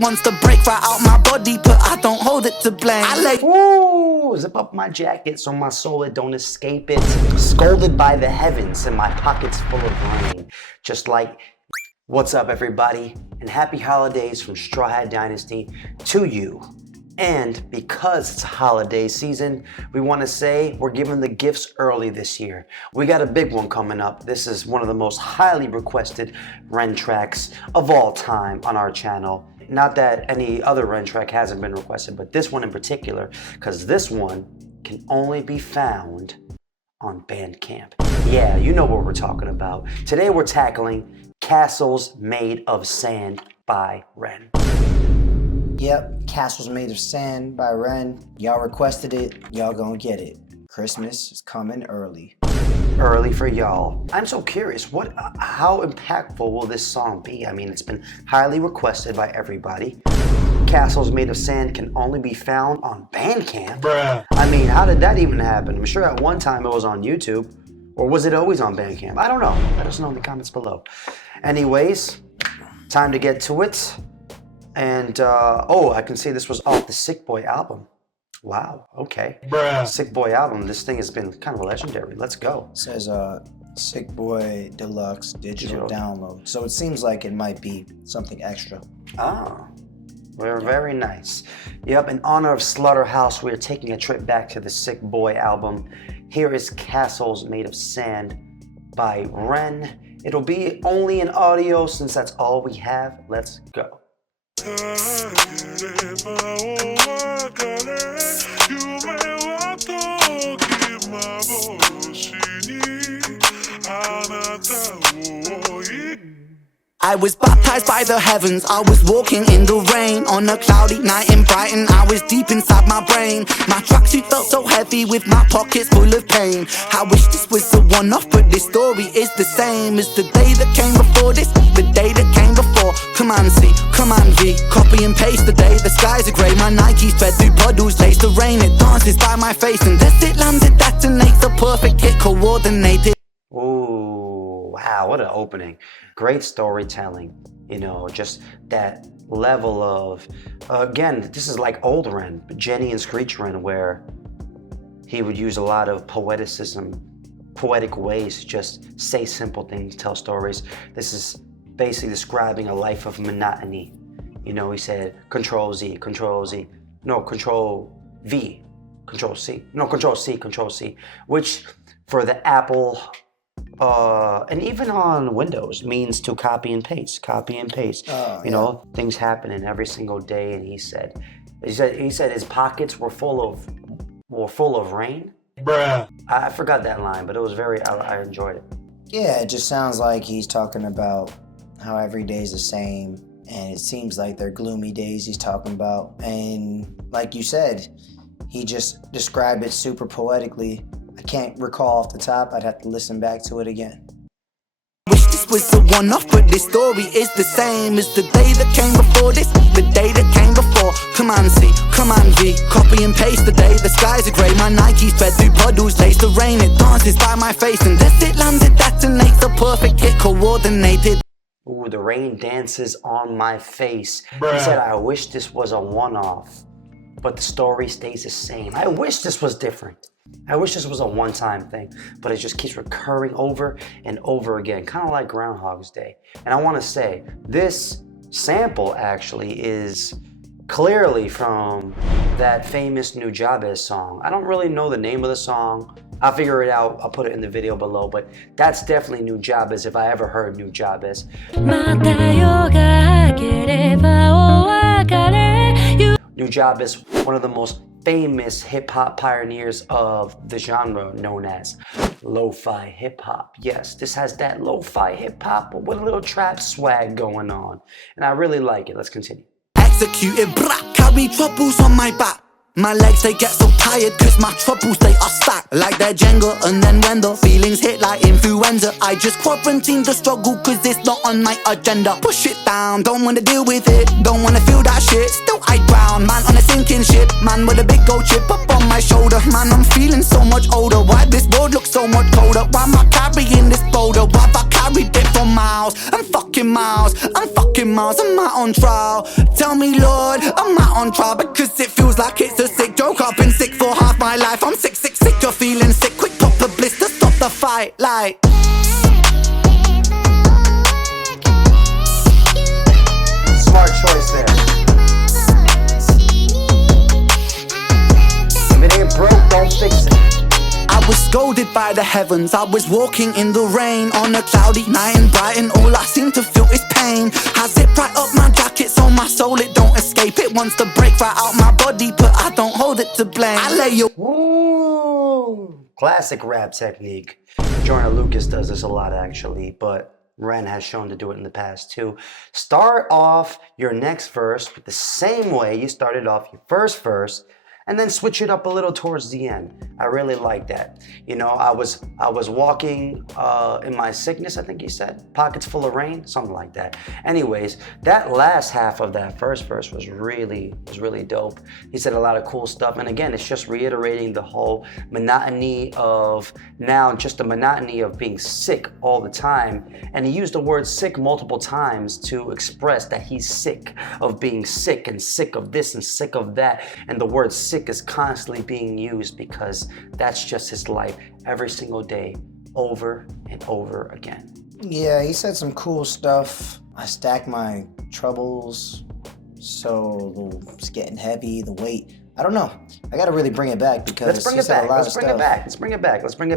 wants to break right out my body, but I don't hold it to blame. I lay ooh, zip up my jacket so my soul it don't escape it. Scolded by the heavens and my pockets full of rain. Just like, what's up everybody? And happy holidays from Strawhat Dynasty to you. And because it's holiday season, we want to say we're giving the gifts early this year. We got a big one coming up. This is one of the most highly requested Ren tracks of all time on our channel. Not that any other Ren track hasn't been requested, but this one in particular, because this one can only be found on Bandcamp. Yeah, you know what we're talking about. Today we're tackling Castles Made of Sand by Ren. Yep, Castles Made of Sand by Ren. Y'all requested it, y'all gonna get it. Christmas is coming early. Early for y'all. I'm so curious, how impactful will this song be? I mean, it's been highly requested by everybody. Castles Made of Sand can only be found on Bandcamp. Bruh. I mean, how did that even happen? I'm sure at one time it was on YouTube, or was it always on Bandcamp? I don't know. Let us know in the comments below. Anyways, time to get to it. And, oh, I can see this was off the Sick Boy album. Wow, okay. Bruh. Sick Boy album, this thing has been kind of legendary. Let's go. It says Sick Boy Deluxe Digital Download. So it seems like it might be something extra. Ah, we're very nice. Yep, in honor of Slaughterhouse, we're taking a trip back to the Sick Boy album. Here is Castles Made of Sand by Ren. It'll be only in audio since that's all we have. Let's go. I was baptized by the heavens, I was walking in the rain. On a cloudy night in Brighton, I was deep inside my brain. My tracksuit felt so heavy with my pockets full of pain. I wish this was a one-off, but this story is the same as the day that came before this, the day that came before. Command C, Command V, copy and paste the day. The skies are grey, my Nikes fed through puddles, taste the rain. It dances by my face and as it lands it detonates. A perfect hit coordinated. Ooh, wow, what an opening. Great storytelling, you know, just that level of, again, this is like old Ren, Jenny and Screech Ren, where he would use a lot of poeticism, poetic ways to just say simple things, tell stories. This is basically describing a life of monotony. You know, he said, Control Z, Control Z, no, Control V, Control C, no, Control C, Control C, which for the Apple, and even on Windows means to copy and paste, you know, things happening every single day. And he said his pockets were full of rain. Bruh. I forgot that line, but it was I enjoyed it. Yeah, it just sounds like he's talking about how every day's the same, and it seems like they're gloomy days he's talking about. And like you said, he just described it super poetically. I can't recall off the top, I'd have to listen back to it again. Wish this was a one-off, but this story is the same as the day that came before this, the day that came before. Command C, Command V, copy and paste the day. The skies are grey, my Nikes fed through puddles, taste the rain. It dances by my face and as it lands it detonates. A perfect hit coordinated. Ooh, the rain dances on my face. Bruh. He said, I wish this was a one-off, but the story stays the same. I wish this was different. I wish this was a one-time thing, but it just keeps recurring over and over again, kind of like Groundhog's Day. And I want to say, this sample actually is clearly from that famous Nujabes song. I don't really know the name of the song. I'll figure it out. I'll put it in the video below, but that's definitely Nujabes if I ever heard Nujabes. Nujabes, one of the most famous hip-hop pioneers of the genre known as lo-fi hip-hop. Yes, this has that lo-fi hip-hop but with a little trap swag going on, and I really like it. Let's continue. Executed, brah, carry troubles on my back. My legs, they get so tired cause my troubles, they are stacked like they're Jenga. And then when the feelings hit like influenza, I just quarantine the struggle cause it's not on my agenda. Push it down, don't wanna deal with it, don't wanna feel that shit. Still still I drown. Man on a sinking ship, man with a big gold chip up on my shoulder. Man, I'm feeling so much older. Why this road looks so much colder? Why am I carrying this boulder? Why have I carried it for miles? I'm fucking miles, I'm fucking miles. I'm out on trial. Tell me, Lord, I'm out on trial because it feels like it's a sick joke. I've been sick for half my life. I'm sick, sick, sick of feeling sick. Quick pop a blister, stop the fight, like. Smart choice there. If it ain't broke, don't fix it. I was scolded by the heavens. I was walking in the rain on a cloudy night in Brighton. All I seem to feel is pain. I zip right up my jacket so my soul, it don't escape. It wants to break right out my body, but I don't hold it to blame. I lay you. Ooh, classic rap technique. Jordan Lucas does this a lot actually, but Ren has shown to do it in the past too. Start off your next verse with the same way you started off your first verse, and then switch it up a little towards the end. I really like that. You know, I was walking in my sickness, I think he said, pockets full of rain, something like that. Anyways, that last half of that first verse was really dope. He said a lot of cool stuff, and again, it's just reiterating the whole monotony of now, just the monotony of being sick all the time. And he used the word sick multiple times to express that he's sick of being sick and sick of this and sick of that. And the word sick is constantly being used because that's just his life every single day, over and over again. Yeah, he said some cool stuff. I stacked my troubles, so it's getting heavy, the weight. I don't know. I gotta really bring it back because Let's bring it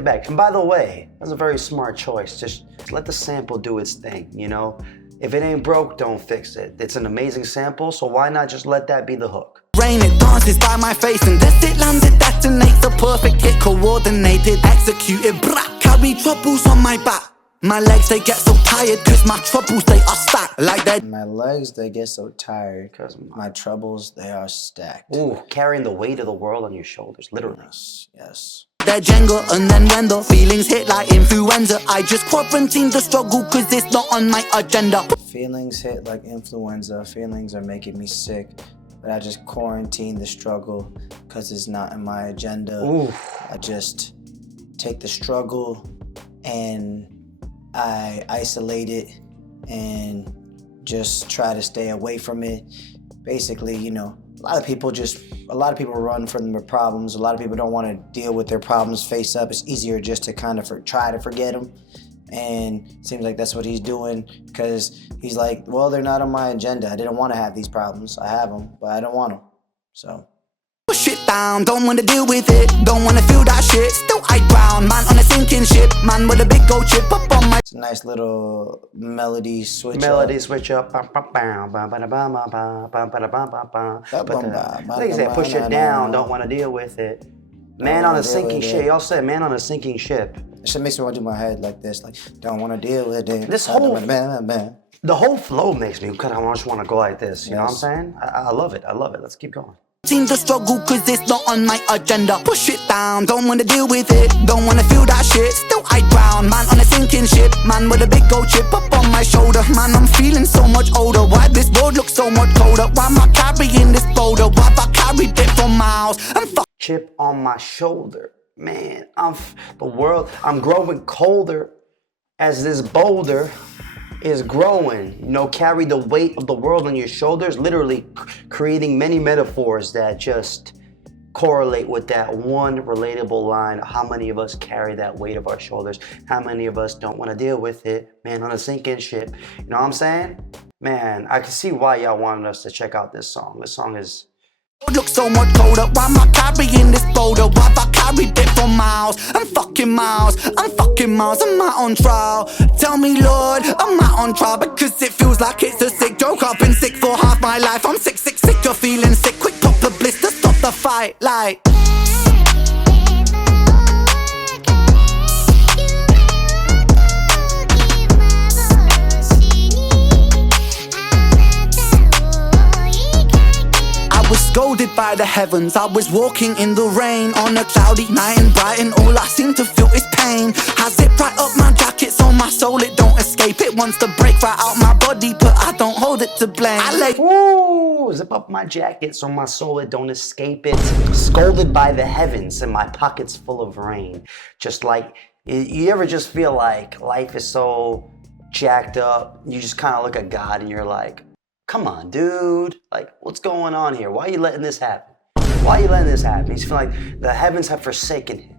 back. And by the way, that's a very smart choice. Just let the sample do its thing, you know? If it ain't broke, don't fix it. It's an amazing sample, so why not just let that be the hook? Rain, it dances by my face and as it lands, it detonates. The perfect hit, coordinated, executed. Brah, carry troubles on my back. My legs, they get so tired cause my troubles, they are stacked like that. My legs, they get so tired because my troubles, they are stacked. Ooh, carrying the weight of the world on your shoulders, literally. Yes. They're Jenga, and then when the feelings hit like influenza, I just quarantine the struggle cause it's not on my agenda. Feelings hit like influenza. Feelings are making me sick, but I just quarantine the struggle cause it's not in my agenda. Ooh. I just take the struggle and I isolate it and just try to stay away from it. Basically, you know, a lot of people run from their problems. A lot of people don't want to deal with their problems face up. It's easier just to kind of try to forget them. And it seems like that's what he's doing because he's like, well, they're not on my agenda. I didn't want to have these problems. I have them, but I don't want them. So. Push it down, don't wanna deal with it, don't wanna feel that shit. Still I drown, man on a sinking ship, man with a big gold chip up on my. It's a nice little melody switch up. Like I said, push it down, don't want to deal with it. Man on a sinking ship. Y'all said man on a sinking ship. It should makes me want to do my head like this, like don't want to deal with it. This whole the whole flow makes me kind of just want to go like this. You know what I'm saying? I love it. I love it. Let's keep going. Seem to struggle cause it's not on my agenda. Push it down, don't wanna deal with it, don't wanna feel that shit. Still I drown, man on a sinking ship, man with a big gold chip up on my shoulder. Man, I'm feeling so much older. Why this road looks so much colder? Why am I carrying this boulder? Why have I carried it for miles? Chip on my shoulder. Man, I'm growing colder as this boulder is growing. You know, carry the weight of the world on your shoulders, literally creating many metaphors that just correlate with that one relatable line. How many of us carry that weight of our shoulders? How many of us don't want to deal with it? Man on a sinking ship. You know what I'm saying? Man, I can see why y'all wanted us to check out this song. This song is look so much colder. Why am I carrying this boulder? Why have I carried it for miles? I'm fucking miles. I'm out on trial. Tell me, Lord, I'm out on trial because it feels like it's a sick joke. I've been sick for half my life. I'm sick, sick, sick of feeling sick. Quick pop a blister, stop the fight, like. Scolded by the heavens, I was walking in the rain on a cloudy night in Brighton. All I seem to feel is pain. I zip right up my jacket so my soul, it don't escape. It wants to break right out my body, but I don't hold it to blame. Ooh, zip up my jacket so my soul it don't escape it. Scolded by the heavens and my pockets full of rain. Just like, you ever just feel like life is so jacked up, you just kind of look at God and you're like, come on, dude. Like, what's going on here? Why are you letting this happen? Why are you letting this happen? He's feeling like the heavens have forsaken him.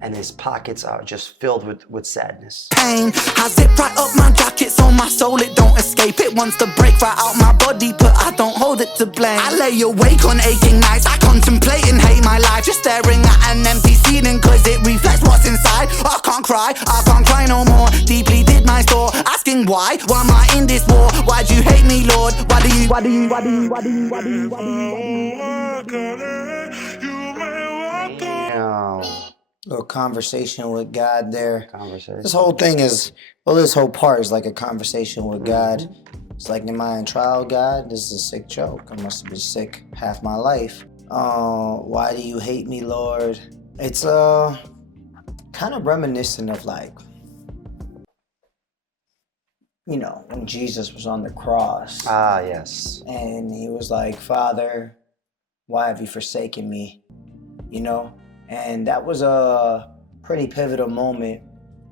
And his pockets are just filled with sadness. Pain, I zip right up my jacket so my soul it don't escape. It wants to break right out my body, but I don't hold it to blame. I lay awake on aching nights, I contemplate and hate my life. Just staring at an empty ceiling cause it reflects what's inside. I can't cry no more. Deeply did my store, asking why am I in this war? Why do you hate me, Lord? Why do you Little conversation with God there. Conversation. This whole thing is, well, this whole part is like a conversation with God. It's like, am I in trial, God? This is a sick joke. I must have been sick half my life. Why do you hate me, Lord? It's kind of reminiscent of like, you know, when Jesus was on the cross. Ah, yes. And he was like, Father, why have you forsaken me? You know? And that was a pretty pivotal moment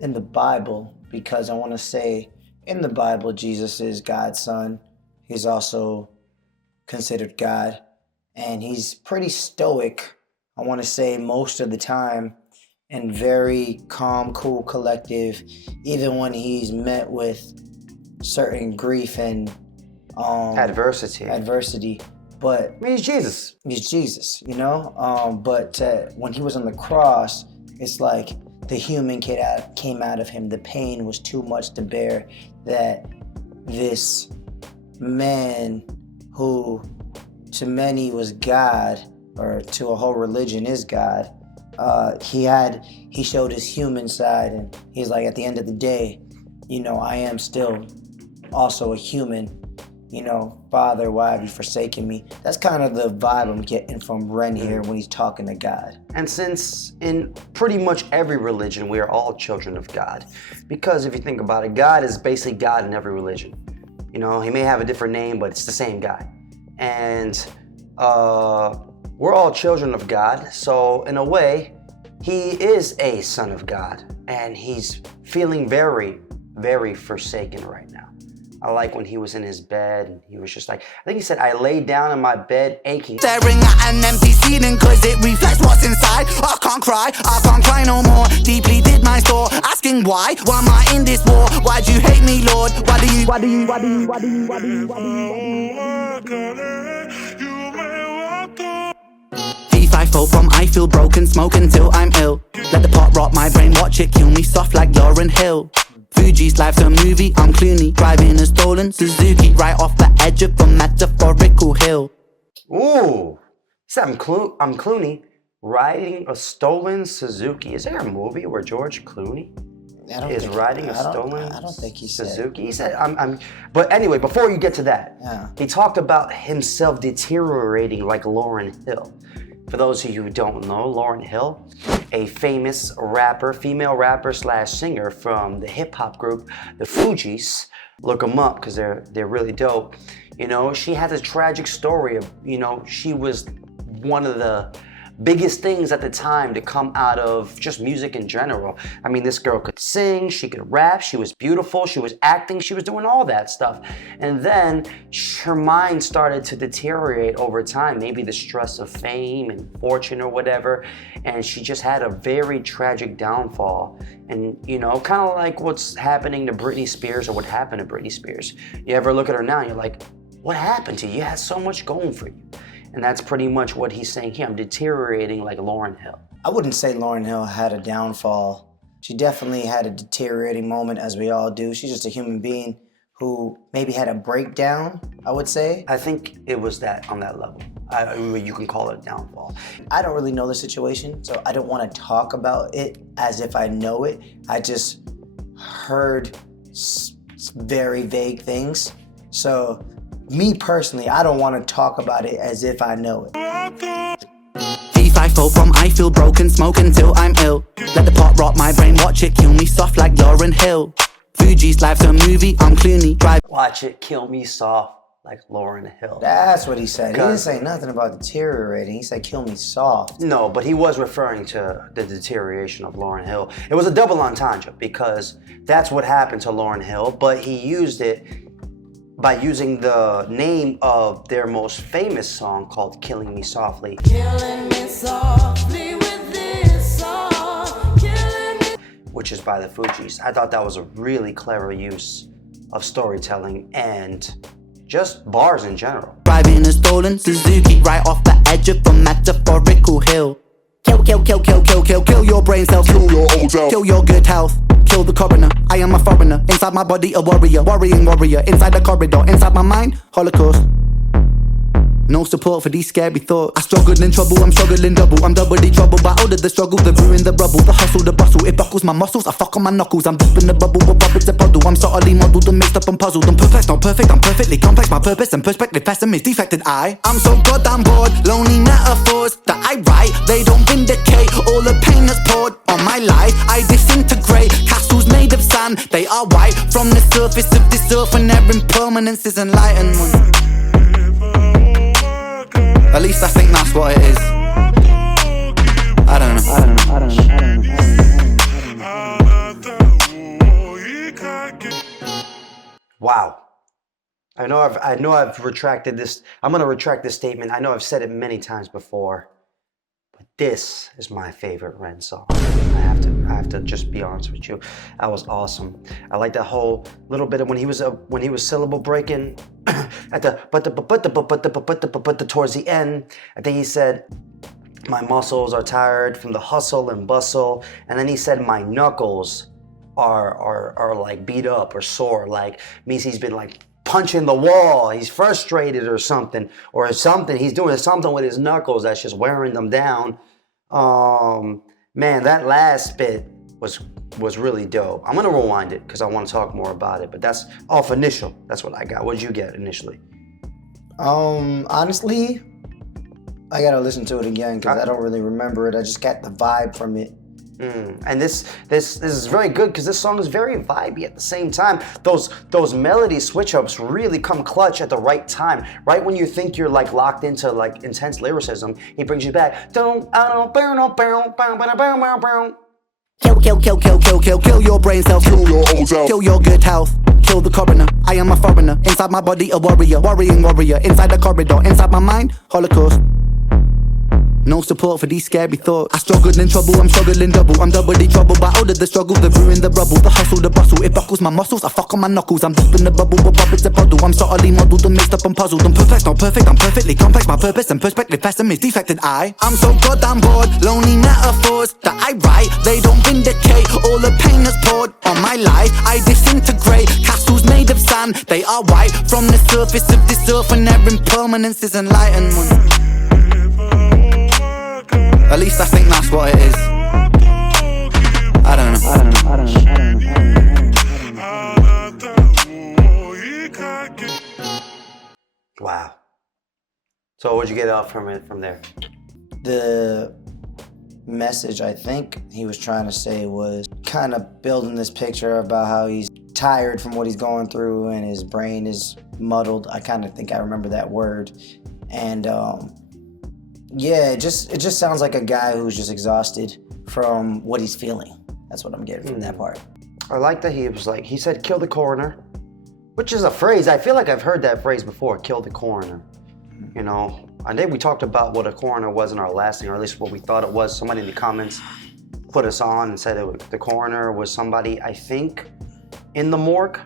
in the Bible, because I want to say in the Bible, Jesus is God's son. He's also considered God. And he's pretty stoic, I want to say, most of the time, and very calm, cool, collective, even when he's met with certain grief and adversity. But I mean, he's Jesus. He's Jesus, you know? But when he was on the cross, it's like the human came out of him. The pain was too much to bear, that this man who to many was God, or to a whole religion is God, he showed his human side, and he's like, at the end of the day, you know, I am still also a human. You know, Father, why have you forsaken me? That's kind of the vibe I'm getting from Ren here when he's talking to God. And since in pretty much every religion, we are all children of God. Because if you think about it, God is basically God in every religion. You know, he may have a different name, but it's the same guy. And we're all children of God. So in a way, he is a son of God. And he's feeling very, very forsaken right now. I like when he was in his bed and he was just like, I think he said, I laid down in my bed aching. Staring at an empty ceiling cause it reflects what's inside. I can't cry no more. Deeply did my store, asking why am I in this war? Why do you hate me, Lord? Why do you I fall from, I feel broken, smoke until I'm ill. Let the pot rot my brain, watch it kill me soft like Lauryn Hill. Fuji's life's a movie, I'm Clooney, driving a stolen Suzuki right off the edge of a metaphorical hill. Ooh, he said I'm Clooney, riding a stolen Suzuki. Is there a movie where George Clooney is riding a stolen I don't think he Suzuki? He said, I'm. But anyway, before you get to that, he talked about himself deteriorating like Lauryn Hill. For those of you who don't know, Lauryn Hill, a famous rapper, female rapper / singer from the hip hop group, the Fugees. Look them up because they're really dope. You know, she has a tragic story of, you know, she was one of the biggest things at the time to come out of just music in general. I mean, this girl could sing, she could rap, she was beautiful, she was acting, she was doing all that stuff. And then her mind started to deteriorate over time, maybe the stress of fame and fortune or whatever. And she just had a very tragic downfall. And, you know, kind of like what's happening to Britney Spears or what happened to Britney Spears. You ever look at her now and you're like, what happened to you? You had so much going for you. And that's pretty much what he's saying here. I'm deteriorating like Lauryn Hill. I wouldn't say Lauryn Hill had a downfall. She definitely had a deteriorating moment, as we all do. She's just a human being who maybe had a breakdown, I would say. I think it was that on that level. You can call it a downfall. I don't really know the situation, so I don't want to talk about it as if I know it. I just heard very vague things. So me personally, I don't want to talk about it as if I know it. If I fall from, I feel broken, smoke until I'm ill. Let the pot rot my brain, watch it kill me soft like Lauryn Hill. Fuji's life's a movie, I'm Clooney, drive. Watch it kill me soft like Lauryn Hill. That's what he said. He didn't say nothing about deteriorating. He said, kill me soft. No, but he was referring to the deterioration of Lauryn Hill. It was a double entendre because that's what happened to Lauryn Hill, but he used it by using the name of their most famous song called Killing Me Softly. Killing me softly with this song. Killing me. Which is by the Fugees. I thought that was a really clever use of storytelling and just bars in general. Driving a stolen Suzuki right off the edge of a metaphorical hill. Kill, kill, kill, kill, kill, kill, kill your brain cells. Kill your old self. Kill your good health. Kill the coroner. I am a foreigner. Inside my body a warrior. Worrying warrior. Inside the corridor. Inside my mind, Holocaust. No support for these scary thoughts. I struggled in trouble, I'm struggling double. I'm doubly troubled by all of the struggle, the ruin, the rubble, the hustle, the bustle. It buckles my muscles, I fuck on my knuckles. I'm deep in the bubble, but puppets a puddle. I'm subtly muddled and mixed up and puzzled. I'm perplexed, not perfect, I'm perfectly complex. My purpose and perspective, pessimist, defected I'm so goddamn bored, lonely metaphors that I write. They don't vindicate all the pain that's poured on my life. I disintegrate, castles made of sand. They are white from the surface of this earth, and their impermanence is enlightenment. At least I think that's what it is. I don't know. Wow. I know I've retracted this. I'm gonna retract this statement. I know I've said it many times before, but this is my favorite Ren song. I have to just be honest with you. That was awesome. I like that whole little bit of when he was syllable breaking at the towards the end. I think he said, my muscles are tired from the hustle and bustle, and then he said my knuckles are like beat up or sore, like means he's been like punching the wall, he's frustrated or something, he's doing something with his knuckles that's just wearing them down. Man, that last bit was really dope. I'm gonna rewind it because I want to talk more about it, but that's off initial. That's what I got. What did you get initially? Honestly, I gotta listen to it again because I don't really remember it. I just got the vibe from it. And this is very good because this song is very vibey at the same time. Those melody switch ups really come clutch at the right time. Right when you think you're like locked into like intense lyricism, he brings you back. Kill, kill, kill, kill, kill, kill, kill your brain cells. Kill your old self. Kill your good health. Kill the coroner. I am a foreigner. Inside my body a warrior. Worrying warrior. Inside the corridor. Inside my mind, Holocaust. No support for these scary thoughts. I struggled in trouble, I'm struggling double. I'm doubly troubled by all of the struggle, the ruin, the rubble, the hustle, the bustle. It buckles my muscles, I fuck on my knuckles. I'm deep in the bubble, but puppets a puddle. I'm subtly muddled and mixed up and puzzled. I'm perplexed, not perfect, I'm perfectly complex. My purpose and perspective, pessimist, defected I'm so goddamn bored, lonely metaphors that I write. They don't vindicate all the pain that's poured on my life. I disintegrate, castles made of sand. They are white from the surface of this earth, and their impermanence is enlightenment. At least I think that's what it is. I don't know. Wow. So what'd you get out from it from there? The message I think he was trying to say was kind of building this picture about how he's tired from what he's going through and his brain is muddled. I kind of think I remember that word. And yeah, it just sounds like a guy who's just exhausted from what he's feeling. That's what I'm getting from that part. I like that he said kill the coroner, which is a phrase. I feel like I've heard that phrase before, kill the coroner. You know, I think we talked about what a coroner was in our last thing, or at least what we thought it was. Somebody in the comments put us on and said the coroner was somebody, I think, in the morgue.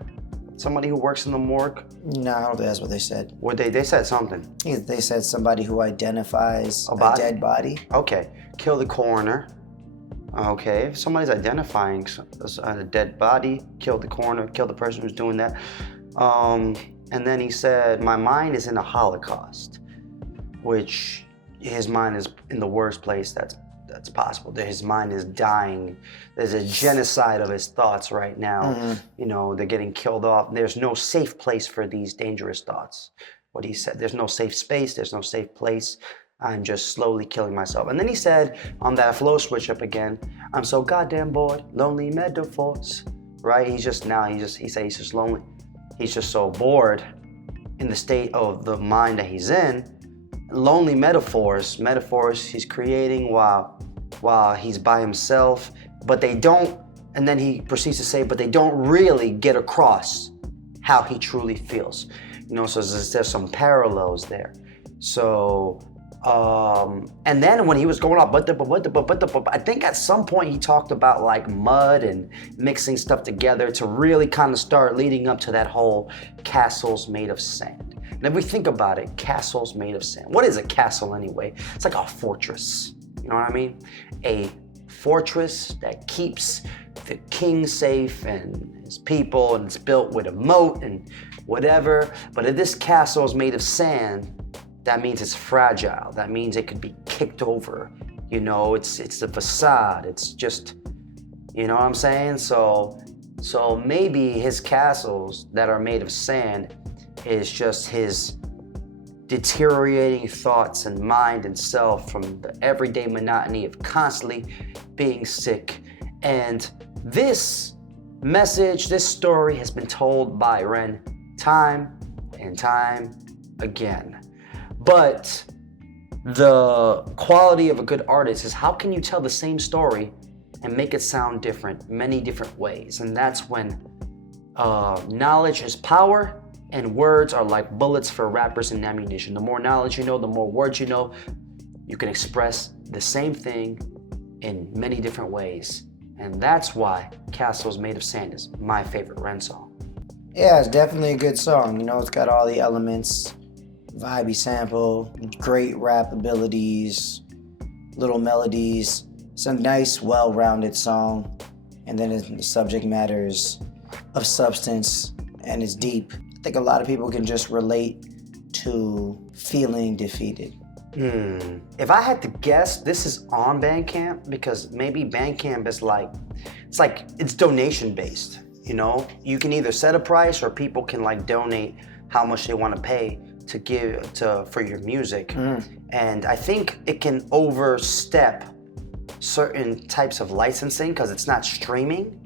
Somebody who works in the morgue? No, I don't think that's what they said. What they said something. They said somebody who identifies a dead body. Okay, kill the coroner. Okay, if somebody's identifying a dead body, kill the coroner, kill the person who's doing that. And then he said, my mind is in a Holocaust, which his mind is in the worst place that's possible. His mind is dying. There's a genocide of his thoughts right now. You know, they're getting killed off. There's no safe place for these dangerous thoughts. What he said, there's no safe space, there's no safe place. I'm just slowly killing myself. And then he said, on that flow switch up again, I'm so goddamn bored, lonely metaphors, right? He said he's just lonely. He's just so bored. in the state of the mind that he's in. Lonely metaphors he's creating while he's by himself, but they don't, and then he proceeds to say, but they don't really get across how he truly feels. You know, so there's some parallels there. So, and then when he was going off, I think at some point he talked about like mud and mixing stuff together to really kind of start leading up to that whole castles made of sand. And if we think about it, castles made of sand. What is a castle anyway? It's like a fortress. You know what I mean? A fortress that keeps the king safe and his people, and it's built with a moat and whatever. But if this castle is made of sand, that means it's fragile. That means it could be kicked over. You know, it's the facade. It's just, you know what I'm saying? So maybe his castles that are made of sand is just his deteriorating thoughts and mind and self from the everyday monotony of constantly being sick. And this message, this story has been told by Ren time and time again. But the quality of a good artist is how can you tell the same story and make it sound different, many different ways. And that's when knowledge is power, and words are like bullets for rappers and ammunition. The more knowledge you know, the more words you know, you can express the same thing in many different ways. And that's why Castles Made of Sand is my favorite Ren song. Yeah, it's definitely a good song. You know, it's got all the elements, vibey sample, great rap abilities, little melodies. It's a nice, well-rounded song. And then the subject matter is of substance and it's deep. I think a lot of people can just relate to feeling defeated. If I had to guess, this is on Bandcamp because maybe Bandcamp is it's donation based. You know, you can either set a price or people can like donate how much they want to pay to give for your music. And I think it can overstep certain types of licensing because it's not streaming.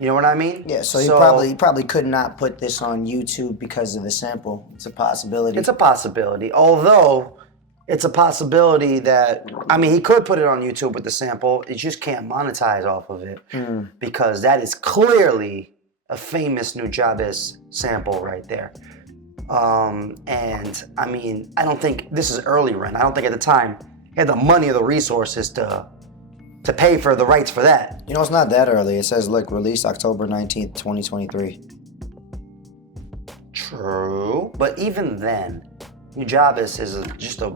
You know what I mean? Yeah, so you probably could not put this on YouTube because of the sample. It's a possibility. It's a possibility. Although it's a possibility that, I mean, he could put it on YouTube with the sample. It just can't monetize off of it because that is clearly a famous Nujabes sample right there. And I mean, I don't think this is early Ren. I don't think at the time he had the money or the resources to pay for the rights for that. You know, it's not that early. It says, look, released October 19th, 2023. True. But even then, Nujabes has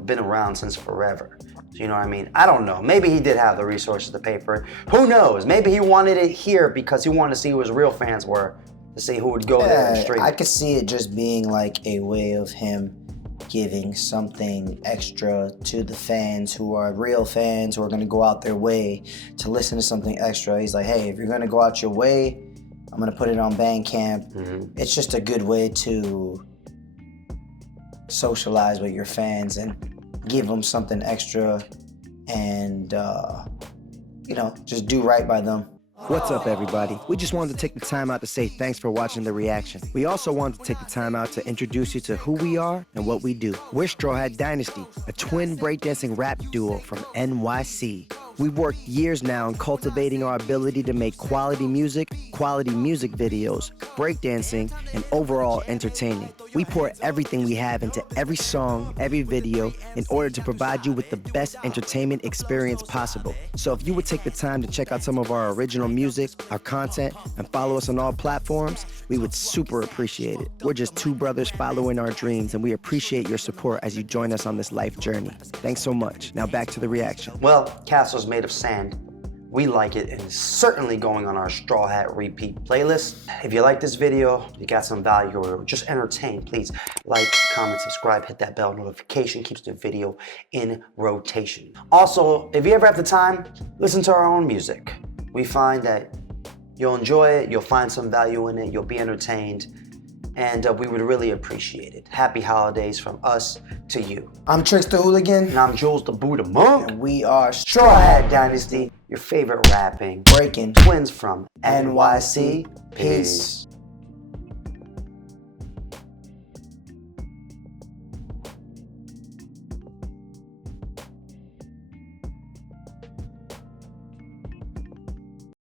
been around since forever. So you know what I mean? I don't know. Maybe he did have the resources to pay for it. Who knows? Maybe he wanted it here because he wanted to see who his real fans were, to see who would go there and stream. I could see it just being like a way of him giving something extra to the fans who are real fans who are going to go out their way to listen to something extra. He's like, hey, if you're going to go out your way, I'm going to put it on Bandcamp. It's just a good way to socialize with your fans and give them something extra and, just do right by them. What's up, everybody? We just wanted to take the time out to say thanks for watching the reaction. We also wanted to take the time out to introduce you to who we are and what we do. We're Strawhat Dynasty, a twin breakdancing rap duo from NYC. We've worked years now in cultivating our ability to make quality music videos, breakdancing, and overall entertaining. We pour everything we have into every song, every video, in order to provide you with the best entertainment experience possible. So if you would take the time to check out some of our original music, our content, and follow us on all platforms, we would super appreciate it. We're just two brothers following our dreams, and we appreciate your support as you join us on this life journey. Thanks so much. Now back to the reaction. Well, Castles Made of Sand, we like it, and it's certainly going on our Straw Hat repeat playlist. If you like this video, you got some value, or just entertained, please like, comment, subscribe, hit that bell notification, keeps the video in rotation. Also, if you ever have the time, listen to our own music. We find that you'll enjoy it, you'll find some value in it, you'll be entertained, and we would really appreciate it. Happy holidays from us to you. I'm Trickster Hooligan. And I'm Jules the Buddha Monk. And we are Strawhat Dynasty, your favorite rapping breaking twins from NYC. Peace.